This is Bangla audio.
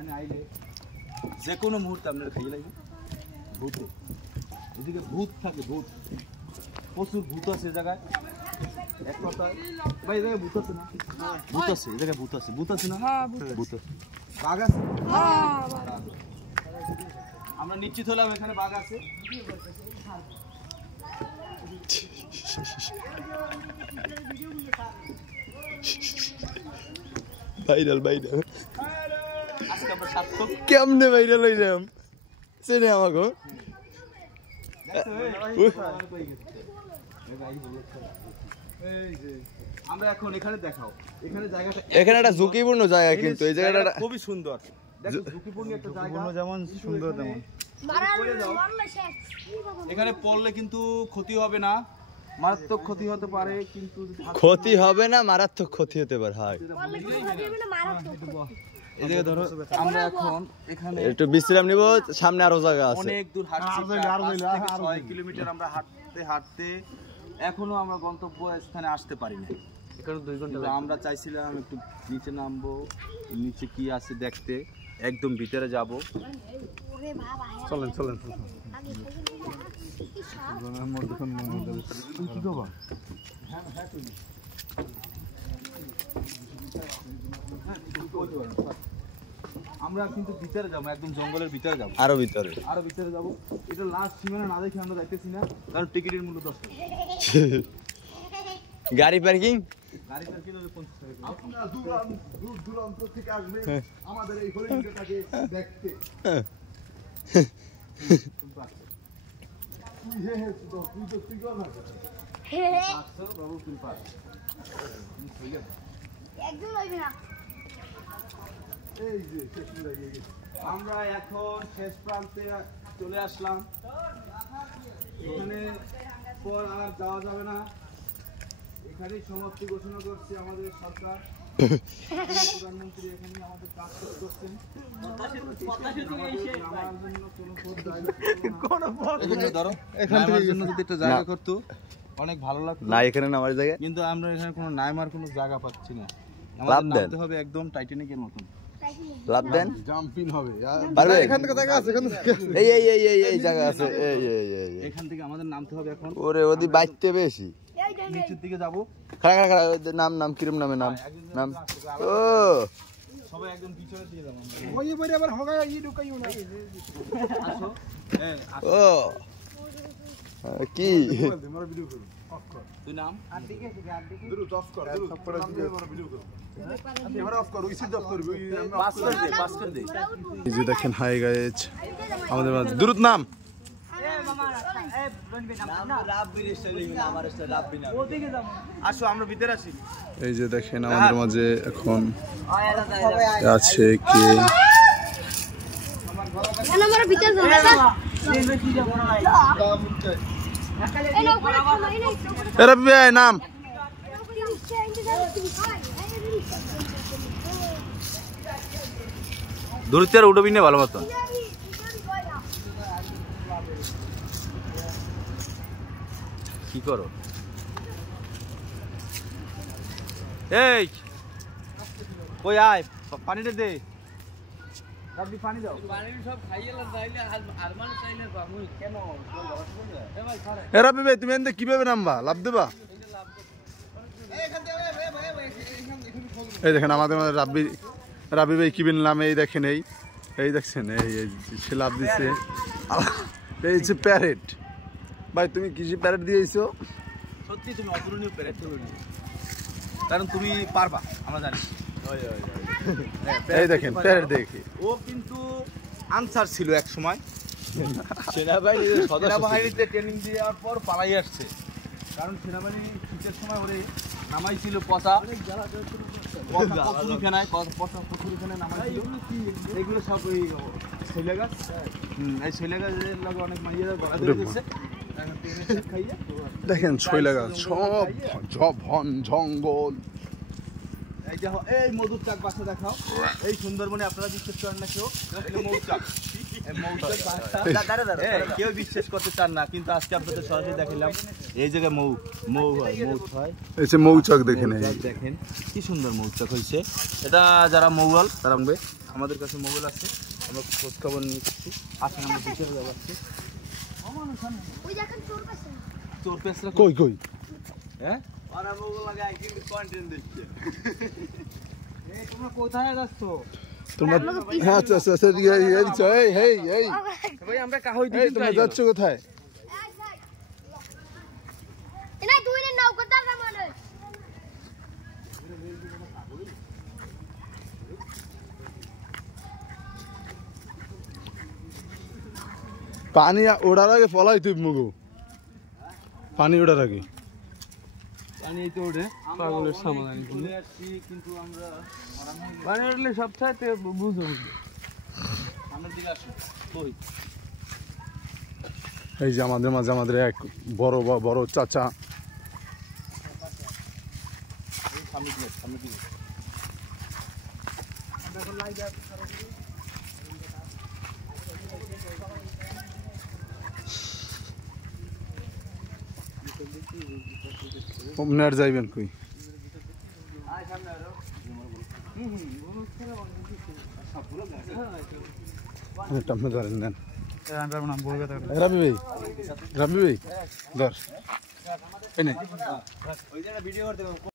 এখানে আইলে যে কোনো মুহূর্তে আপনারা খাইয়ে লাগবে ভূতে। এদিকে ভূত থাকে, ভূত প্রচুর ভূত আছে জায়গায়। এক কথায় ভাই এই জায়গায় ভূত আছে না? ভূত আছে, এই জায়গায় ভূত আছে। ভূত আছে না? ভূত আছে। বাঘ আছে? আমরা নিশ্চিত হলাম এখানে বাঘ আছে। ভাইরাল ভাইরাল আজকে আমরা সার্থক। কেমনে ভাইরাল হইলাম চেনে আমাকে? আমরা এখন এখানে দেখাও, এখানে জায়গাটা এখানে একটা ঝুঁকিপূর্ণ জায়গা, কিন্তু এই জায়গাটা খুবই সুন্দর। দেখো ঝুঁকিপূর্ণ একটা জায়গা, যেমন সুন্দর তেমন এখানে পড়লে কিন্তু ক্ষতি হবে না, মারাত্মক ক্ষতি হতে পারে, কিন্তু ক্ষতি হবে না, মারাত্মক ক্ষতি হতে পারে। হাই এদিকে ধরো আমরা এখন এখানে একটু বিশ্রাম নিব, সামনে আরো জায়গা আছে। অনেক দূর হাঁটছি, 6 কিলোমিটার আমরা হাঁটতে হাঁটতে এখনো আমরা গন্তব্য স্থানে আসতে পারি না। এখানে 2 ঘন্টা। আমরা চাইছিলাম একটু নিচে নামবো, নিচে কি আছে দেখতে, একদম ভিতরে যাব। চলেন চলেন আমরা কিন্তু ভিতরে যাবো, একদম জঙ্গলের ভিতরে যাবো, আরো ভিতরে যাবো। এটা লাস্ট সীমানা না দেখে আমরা যাইতেছি না, কারণ টিকিটের মূল্য 10 টাকা। গাড়ি পার্কিং গাড়ি পার্কিং হলে 50 টাকা। আপনারা দূর দূরান্ত থেকে আসবেন আমাদের এই হরিণটাকে দেখতে। আমরা এখন শেষ প্রান্তে চলে আসলাম, এখানে পর আর যাওয়া যাবে না, এখানেই সমাপ্তি ঘোষণা করছে আমাদের সরকার। প্রধানমন্ত্রী এখানে আমাদের কাজ করছেন, নামার জন্য যদি একটা জায়গা করতো অনেক ভালো লাগতো। না এখানে নামার জায়গা, কিন্তু আমরা এখানে কোনো নামার কোনো জায়গা পাচ্ছি না, লাভ আমাদের দেন। নামতে হবে একদম টাইটানিকের মতন। লাভ দেন, জাম্পিং হবে পারবে? এখান থেকে জায়গা আছে, এখান থেকে এই এই এই এই এই জায়গা আছে, এই এই এই এই। এখান থেকে আমাদের নামতে হবে এখন। ওরে ওদি বাইতে বেশি, নিচের দিকে যাব। খাড়া খাড়া খাড়া, নাম নাম কিরম নামে নাম নাম ও সবাই একদম পিছনে দিয়ে যাবো। ওই বইরে আবার হগা ই ঢুকাইও না। আসো, এই ও কি আমার ভিডিও করো তুই নাম আর দিকে দ্রুত অফ কর, দ্রুত সব করে দিকে আমার ভিডিও করো। ক্যামেরা অফ কর, ওই সিট অফ করবি, ওই পাস করে দে। এই যে দেখেন, হাই গাইজ আমাদের মাঝে দ্রুত নাম। আসো আমরা ভিতরে আসি। এই যে দেখেন আমাদের মাঝে এখন আছে কে, রবি ভাই নাম। দূরত্বে আর উঠবি না ভালো মতন। কি করো? এই কই আয়, পানিটা দে, রাব্বি পানি দাও। পানি সব খাইয়েলা যাইলে আর মানে চাইলে বামুই কেন এ ভাই খারে। এ রবি ভাই তুমি এন্ড কিভাবে নামবা, লাভ দেবা? এই দেখেন আমাদের মধ্যে রাবি ভাই কিবেন নামে, এই দেখেন এই দেখছেন, এই সে লাভ দিচ্ছে। এই হচ্ছে প্যারেট। ভাই তুমি কিসে প্যারেট দিয়েছো? সত্যি তুমি অতুলনীয় প্যারেট, কারণ তুমি পারবা, আমরা জানি। এই দেখেন প্যারেট দেখি, ও কিন্তু আনসার ছিল এক সময়, সেনাবাহিনীর সেনাবাহিনীতে ট্রেনিং দেওয়ার পর পালাই আসছে, কারণ সেনাবাহিনী শীতের সময় ওরে নামাইছিল পচা কচুরিখানায়, নামাইছিল। এগুলো সব ওই শৈলা গাছ, এই শৈলা গাছের লগে অনেক মাইয়া গলা ধরে গেছে। দেখেন শৈলা গাছ সব ঝন জঙ্গল। এই যে এই মধুর চাক বাসা দেখাও, এই সুন্দরবনে আপনারা বিশ্বাস করেন না কেউ, মৌচাক কেউ বিশ্বাস করতে চান না, কিন্তু আজকে আপনাদের সরাসরি দেখালাম এই জায়গায় এই যে মৌচাক দেখেন, দেখেন কি সুন্দর মৌচাক হয়েছে। এটা যারা মৌয়াল তারা আমাদের কাছে মোবাইল আছে, আমরা খোঁজ খবর নিয়ে করছি। আসেন আমরা বিচে যাচ্ছি। চোর পেছরা কই কই হ্যাঁ তোমরা কোথায় যাচ্ছ? তোমরা হ্যাঁ আচ্ছা আচ্ছা আচ্ছা এই এই এই ভাই আমরা কাহই এই তোমরা যাচ্ছ কোথায়? পানি ওড়ার আগে ফলাই তুই মুগো, পানি ওড়ার আগে পানি এই তো ওঠে পাগলের সমাধান কিন্তু আমরা পানি উঠলে সব চাইতে বুঝো সামনের দিকে আসো। কই এই যে আমাদের মাঝে আমাদের এক বড় বড় চাচা, সামনের দিকে সামনের দিকে ওমনার যাইবেন কই? টামে ধরেন দেন রাবি ভাই, রাবি ভাই ধর এই নে ভিডিও করতে